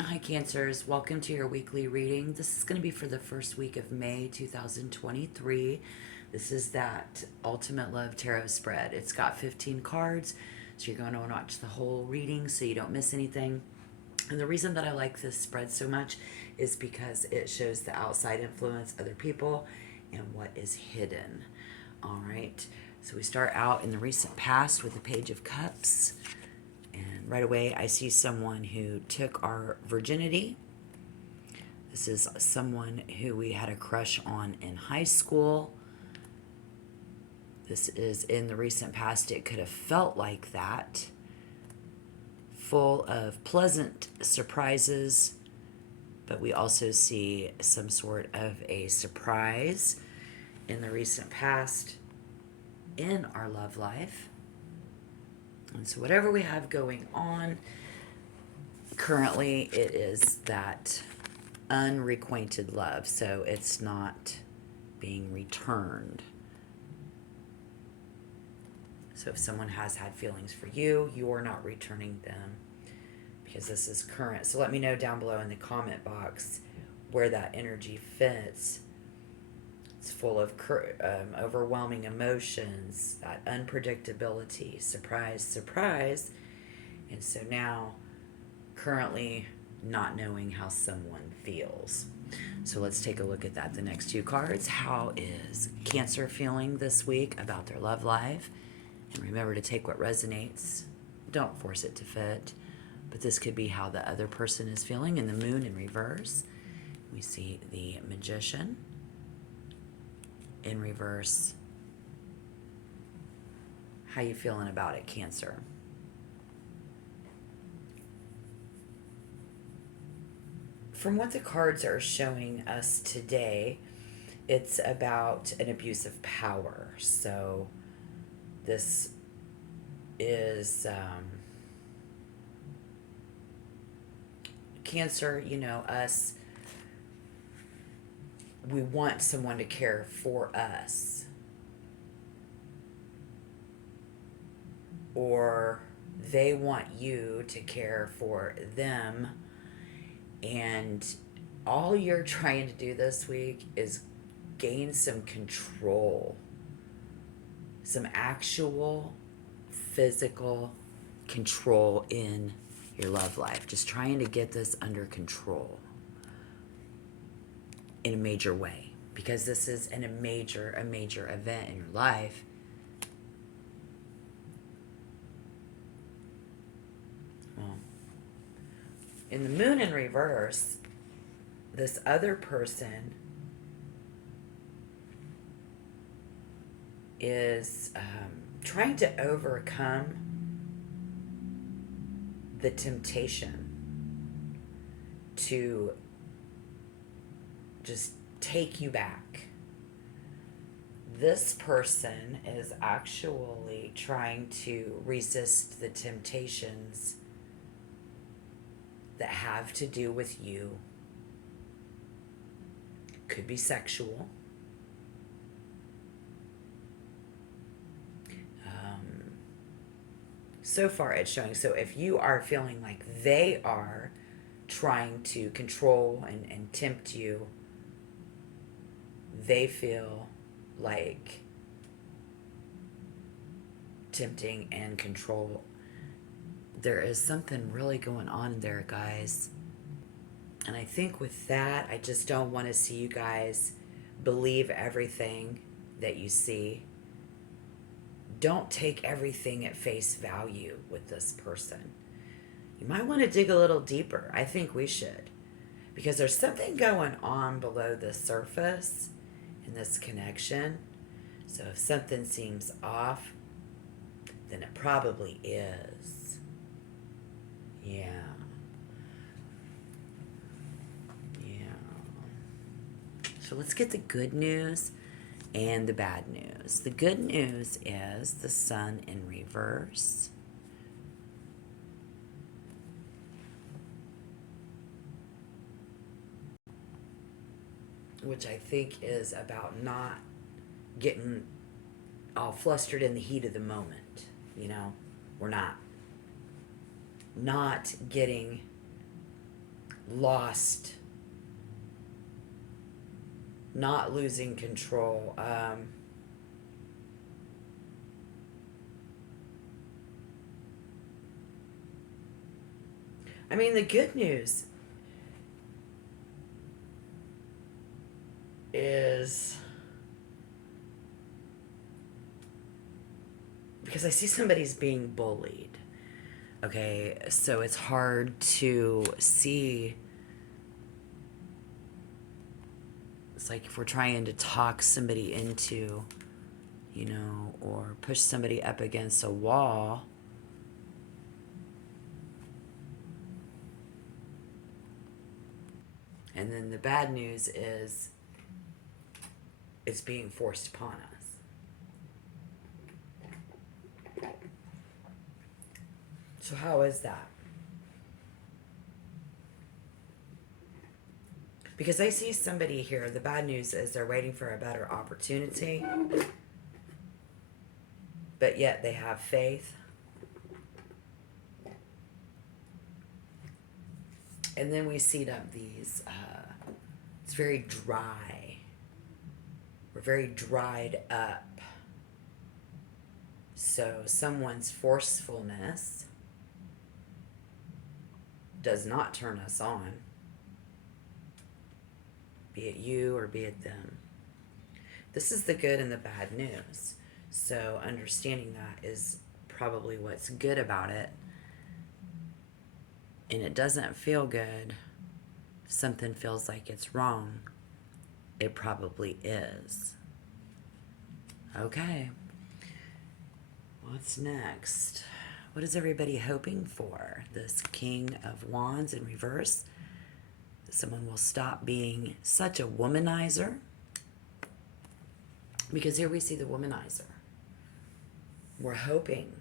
Hi, Cancers. Welcome to your weekly reading. This is going to be for the first week of May 2023. This is that Ultimate Love Tarot spread. It's got 15 cards, so you're going to want to watch the whole reading so you don't miss anything. And the reason that I like this spread so much is because it shows the outside influence, other people, and what is hidden. All right. So we start out in the recent past with the Page of Cups. And right away, I see someone who took our virginity. This is someone who we had a crush on in high school. This is in the recent past. It could have felt like that. Full of pleasant surprises, but we also see some sort of a surprise in the recent past in our love life. And so, whatever we have going on, currently it is that unrequited love, so it's not being returned. So if someone has had feelings for you, you're not returning them because this is current. So let me know down below in the comment box where that energy fits. It's full of overwhelming emotions, that unpredictability, surprise, surprise. And so now, currently, not knowing how someone feels. So let's take a look at that. The next two cards. How is Cancer feeling this week about their love life? And remember to take what resonates. Don't force it to fit. But this could be how the other person is feeling. In the Moon in reverse, we see the Magician. In reverse, how you feeling about it, Cancer? From what the cards are showing us today, it's about an abuse of power. So this is Cancer, us, we want someone to care for us, or they want you to care for them, and all you're trying to do this week is gain some control, some actual physical control in your love life. Just trying to get this under control in a major way, because this is a major event in your life. Well, in the Moon in reverse, this other person is trying to overcome the temptation to just take you back. This person is actually trying to resist the temptations that have to do with you. Could be sexual. So far it's showing. So if you are feeling like they are trying to control and tempt you, they feel like tempting and control. There is something really going on there, guys. And I think with that, I just don't want to see you guys believe everything that you see. Don't take everything at face value with this person. You might want to dig a little deeper. I think we should. Because there's something going on below the surface in this connection. So if something seems off, then it probably is. Yeah. So let's get the good news and the bad news. The good news is the Sun in reverse. Which I think is about not getting all flustered in the heat of the moment. We're not getting lost, not losing control. I mean, the good news is, because I see somebody's being bullied. Okay, so it's hard to see. It's like if we're trying to talk somebody into, or push somebody up against a wall. And then the bad news is it's being forced upon us. So how is that? Because I see somebody here, the bad news is they're waiting for a better opportunity, but yet they have faith. And then we see up these, it's very dry. We're very dried up. So someone's forcefulness does not turn us on, be it you or be it them. This is the good and the bad news. So understanding that is probably what's good about it. And it doesn't feel good. Something feels like it's wrong. It probably is. Okay. What's next? What is everybody hoping for? This King of Wands in reverse. Someone will stop being such a womanizer. Because here we see the womanizer. We're hoping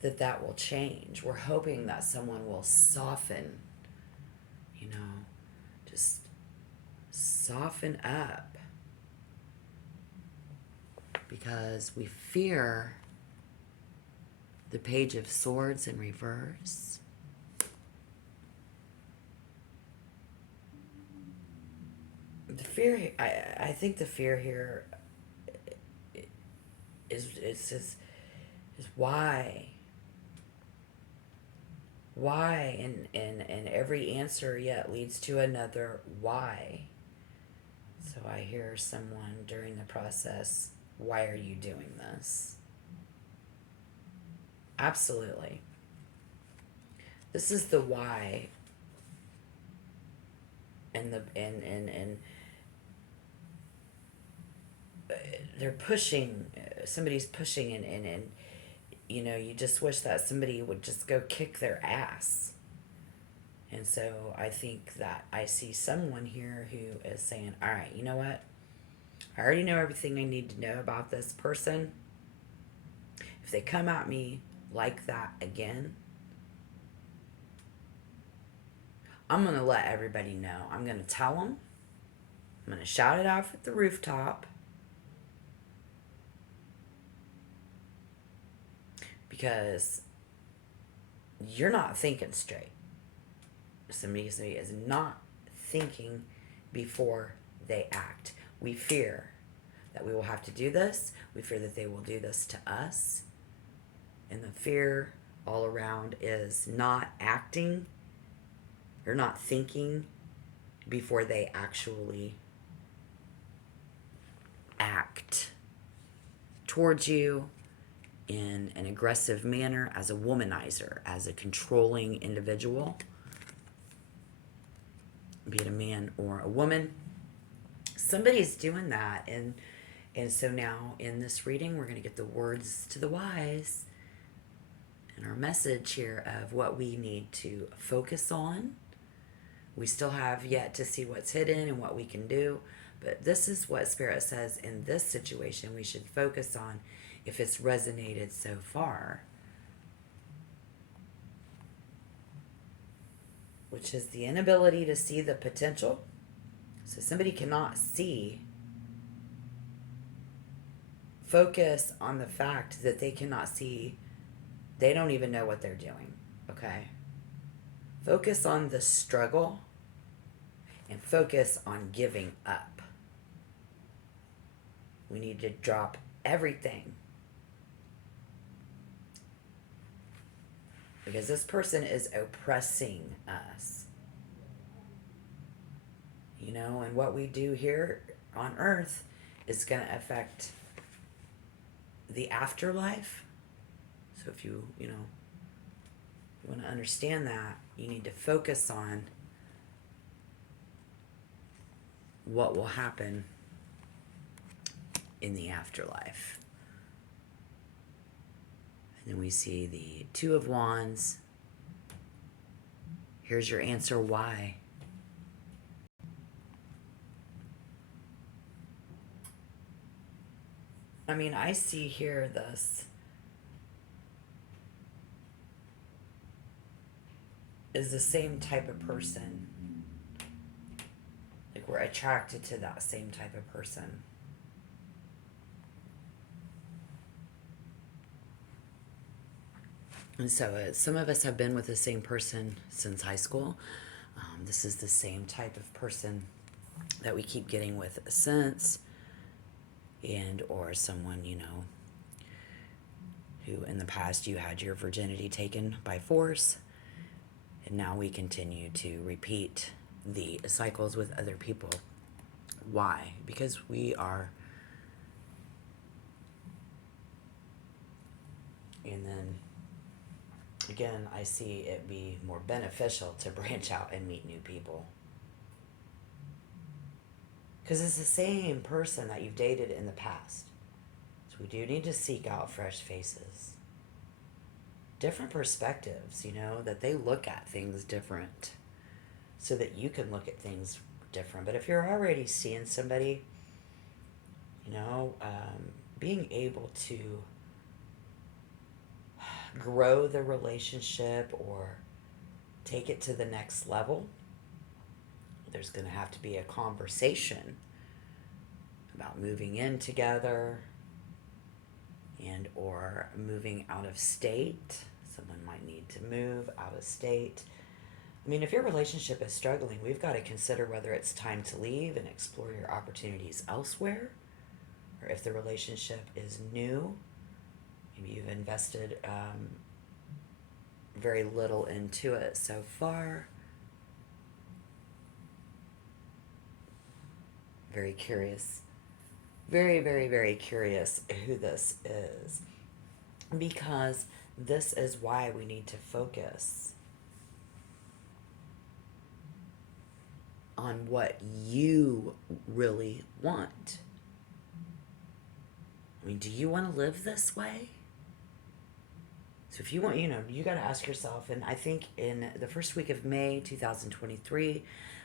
that will change. We're hoping that someone will soften, just soften up. Because we fear the Page of Swords in reverse. The fear, I think the fear here is why. Why? And every answer yet leads to another why. So I hear someone during the process, why are you doing this? Absolutely. This is the why. And they're pushing, somebody's pushing and you just wish that somebody would just go kick their ass. And so I think that I see someone here who is saying, all right, you know what? I already know everything I need to know about this person. If they come at me like that again, I'm going to let everybody know. I'm going to tell them. I'm going to shout it out at the rooftop. Because you're not thinking straight. Somebody is not thinking before they act. We fear that we will have to do this. We fear that they will do this to us. And the fear all around is not acting. You're not thinking before they actually act towards you in an aggressive manner, as a womanizer, as a controlling individual, be it a man or a woman. Somebody's doing that, and so now in this reading we're going to get the words to the wise and our message here of what we need to focus on. We still have yet to see what's hidden and what we can do, but this is what Spirit says in this situation we should focus on if it's resonated so far, which is the inability to see the potential. So somebody cannot see. Focus on the fact that they cannot see. They don't even know what they're doing, okay? Focus on the struggle and focus on giving up. We need to drop everything because this person is oppressing us. You know, and what we do here on earth is going to affect the afterlife. So if you want to understand that, you need to focus on what will happen in the afterlife. And then we see the Two of Wands. Here's your answer why. I mean, I see here this is the same type of person. Like we're attracted to that same type of person. And so some of us have been with the same person since high school. This is the same type of person that we keep getting with since, and or someone, who in the past you had your virginity taken by force, and now we continue to repeat the cycles with other people. Why? Because we are. And then again, I see it be more beneficial to branch out and meet new people. Because it's the same person that you've dated in the past. So we do need to seek out fresh faces. Different perspectives, that they look at things different. So that you can look at things different. But if you're already seeing somebody, being able to grow the relationship or take it to the next level, there's going to have to be a conversation about moving in together and or moving out of state. Someone might need to move out of state. I mean, if your relationship is struggling, we've got to consider whether it's time to leave and explore your opportunities elsewhere, or if the relationship is new. Maybe you've invested very little into it so far. Very curious. Very, very, very curious who this is. Because this is why we need to focus on what you really want. I mean, do you want to live this way? So if you want, you got to ask yourself, and I think in the first week of May 2023,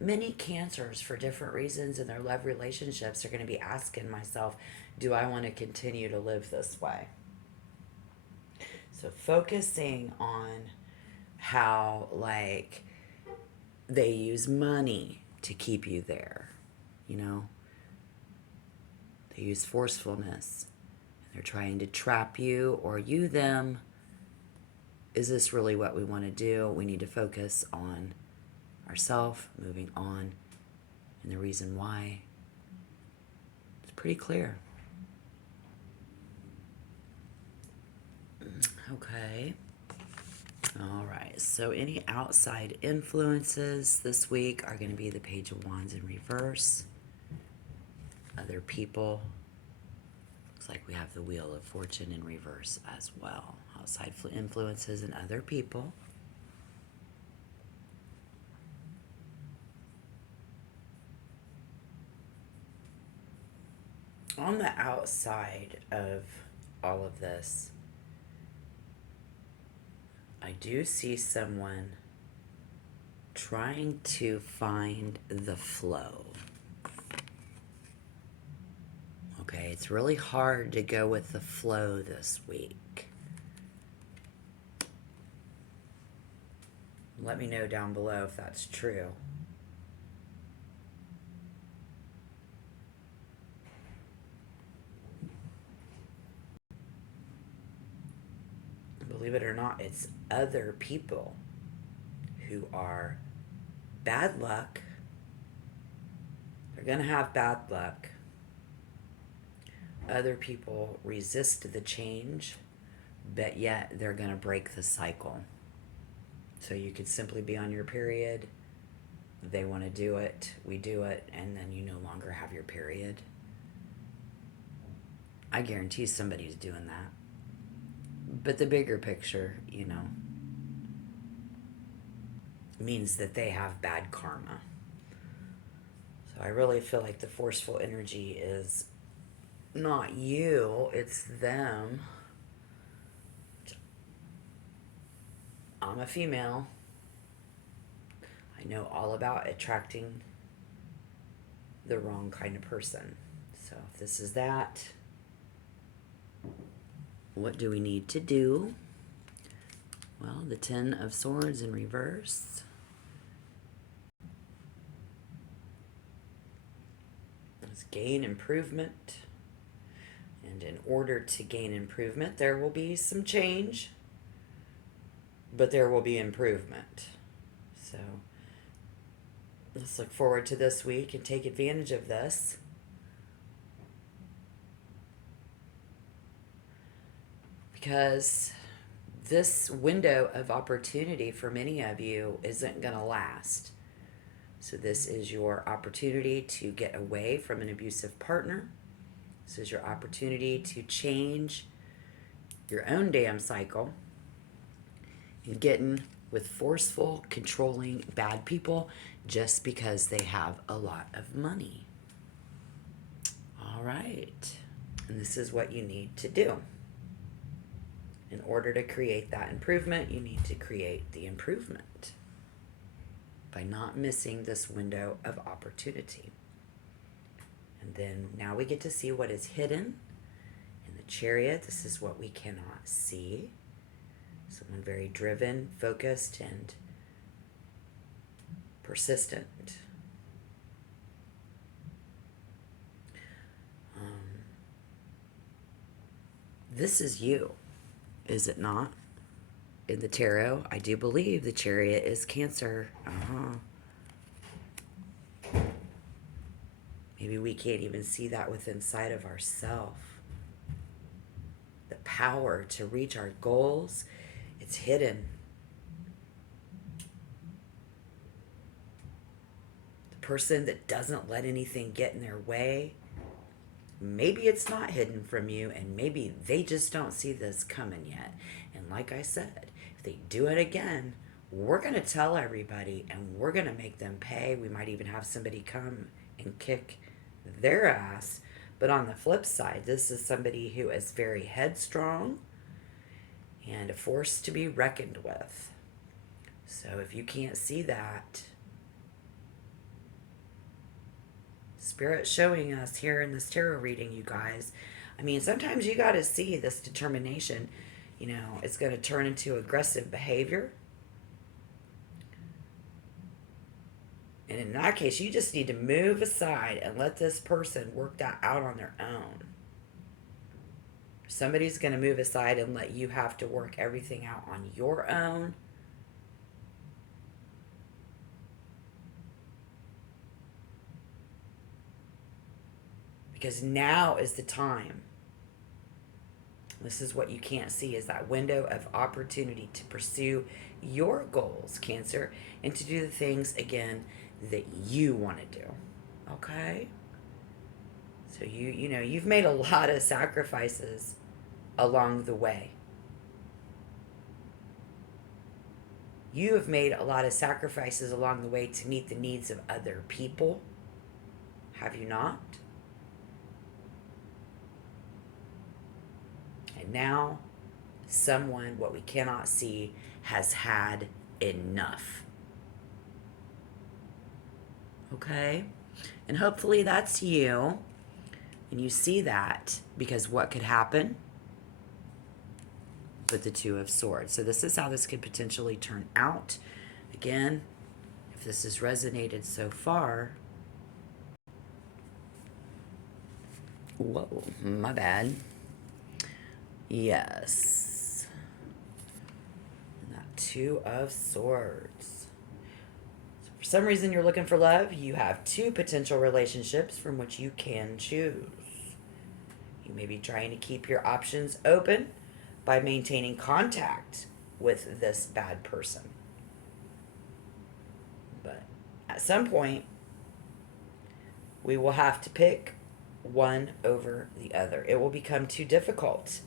many cancers for different reasons in their love relationships are going to be asking myself, do I want to continue to live this way? So focusing on how, they use money to keep you there, They use forcefulness. They're trying to trap you or you them. Is this really what we want to do? We need to focus on ourselves, moving on, and the reason why. It's pretty clear. Okay. All right. So any outside influences this week are going to be the Page of Wands in reverse. Other people. Looks like we have the Wheel of Fortune in reverse as well. Outside influences and other people. On the outside of all of this, I do see someone trying to find the flow. Okay, it's really hard to go with the flow this week. Let me know down below if that's true. Believe it or not, it's other people who are bad luck. They're going to have bad luck. Other people resist the change, but yet they're going to break the cycle. So you could simply be on your period. They want to do it. We do it. And then you no longer have your period. I guarantee somebody's doing that. But the bigger picture, means that they have bad karma. So I really feel like the forceful energy is not you, it's them. I'm a female. I know all about attracting the wrong kind of person. So if this is that, what do we need to do? Well, the 10 of Swords in reverse. Let's gain improvement. And in order to gain improvement, there will be some change, but there will be improvement. So let's look forward to this week and take advantage of this. Because this window of opportunity for many of you isn't going to last. So this is your opportunity to get away from an abusive partner. This is your opportunity to change your own damn cycle and getting with forceful, controlling, bad people just because they have a lot of money. All right. And this is what you need to do. In order to create that improvement, you need to create the improvement by not missing this window of opportunity. And then now we get to see what is hidden in the Chariot. This is what we cannot see. Someone very driven, focused, and persistent. This is you, is it not? In the tarot, I do believe the Chariot is Cancer. Maybe we can't even see that within sight of ourselves. The power to reach our goals, it's hidden. The person that doesn't let anything get in their way, maybe it's not hidden from you, and maybe they just don't see this coming yet. And like I said, if they do it again, we're going to tell everybody and we're going to make them pay. We might even have somebody come and kick their ass. But on the flip side, this is somebody who is very headstrong and a force to be reckoned with. So if you can't see that, Spirit's showing us here in this tarot reading, you guys. I mean, sometimes you got to see this determination. It's going to turn into aggressive behavior. And in that case, you just need to move aside and let this person work that out on their own. Somebody's going to move aside and let you have to work everything out on your own. Because now is the time. This is what you can't see, is that window of opportunity to pursue your goals, Cancer, and to do the things, again, that you want to do. Okay? So you've made a lot of sacrifices along the way. You have made a lot of sacrifices along the way to meet the needs of other people. Have you not? And now, someone, what we cannot see, has had enough. Okay? And hopefully that's you. And you see that, because what could happen? With the Two of Swords. So this is how this could potentially turn out. Again, if this has resonated so far. Whoa, my bad. Yes. And that Two of Swords. For some reason, you're looking for love. You have 2 potential relationships from which you can choose. You may be trying to keep your options open by maintaining contact with this bad person. But at some point, we will have to pick one over the other. It will become too difficult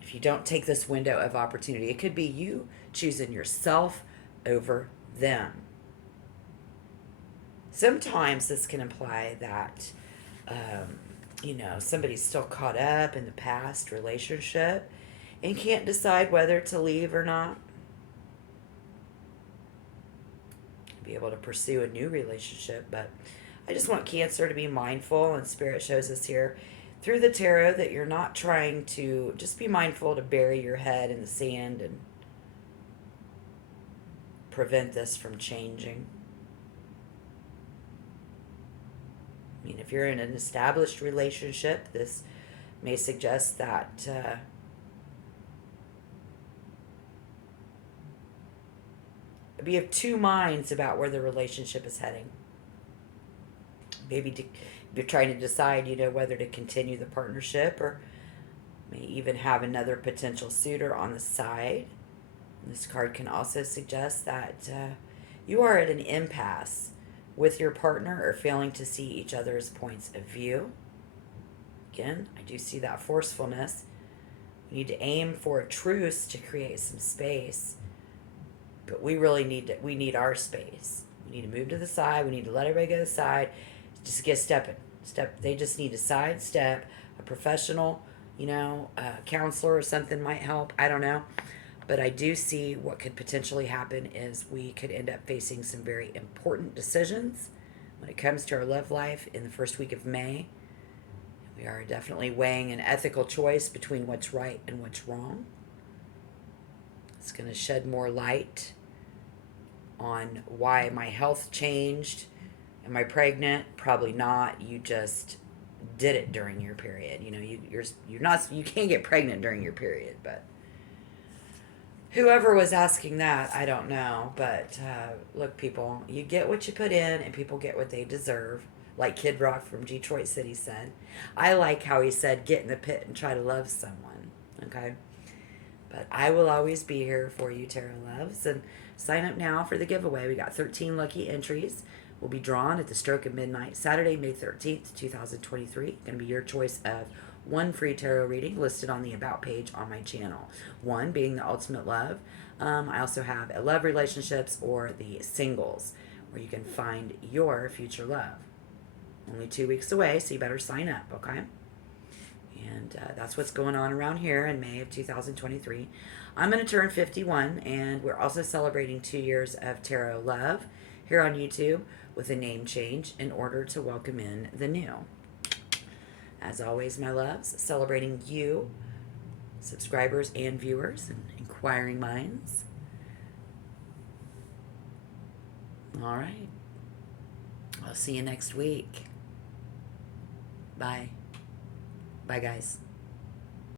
if you don't take this window of opportunity. It could be you choosing yourself over them. Sometimes this can imply that, somebody's still caught up in the past relationship and can't decide whether to leave or not. Be able to pursue a new relationship, but I just want Cancer to be mindful, and Spirit shows us here through the tarot that you're not trying to, just be mindful to bury your head in the sand and prevent this from changing. I mean, if you're in an established relationship, this may suggest that be of 2 minds about where the relationship is heading. Maybe you're trying to decide, whether to continue the partnership or may even have another potential suitor on the side. And this card can also suggest that you are at an impasse with your partner or failing to see each other's points of view. Again, I do see that forcefulness. You need to aim for a truce to create some space. But we really need our space. We need to move to the side. We need to let everybody go to the side. Just get stepping. They just need to sidestep. A professional, counselor or something might help. I don't know. But I do see what could potentially happen is we could end up facing some very important decisions when it comes to our love life in the first week of May. We are definitely weighing an ethical choice between what's right and what's wrong. It's going to shed more light on why my health changed. Am I pregnant? Probably not. You just did it during your period. You can't get pregnant during your period, but whoever was asking that, I don't know. But look, people, you get what you put in, and people get what they deserve. Like Kid Rock from Detroit City said. I like how he said, get in the pit and try to love someone. Okay? But I will always be here for you, Tarot Loves. And sign up now for the giveaway. We got 13 lucky entries. Will be drawn at the stroke of midnight, Saturday, May 13th, 2023. Going to be your choice of 1 free tarot reading listed on the About page on my channel. 1 being the ultimate love. I also have a love relationships or the singles, where you can find your future love. Only 2 weeks away, so you better sign up, okay? And that's what's going on around here in May of 2023. I'm going to turn 51, and we're also celebrating 2 years of Tarot Love here on YouTube with a name change in order to welcome in the new. As always, my loves, celebrating you, subscribers and viewers, and inquiring minds. All right. I'll see you next week. Bye. Bye, guys.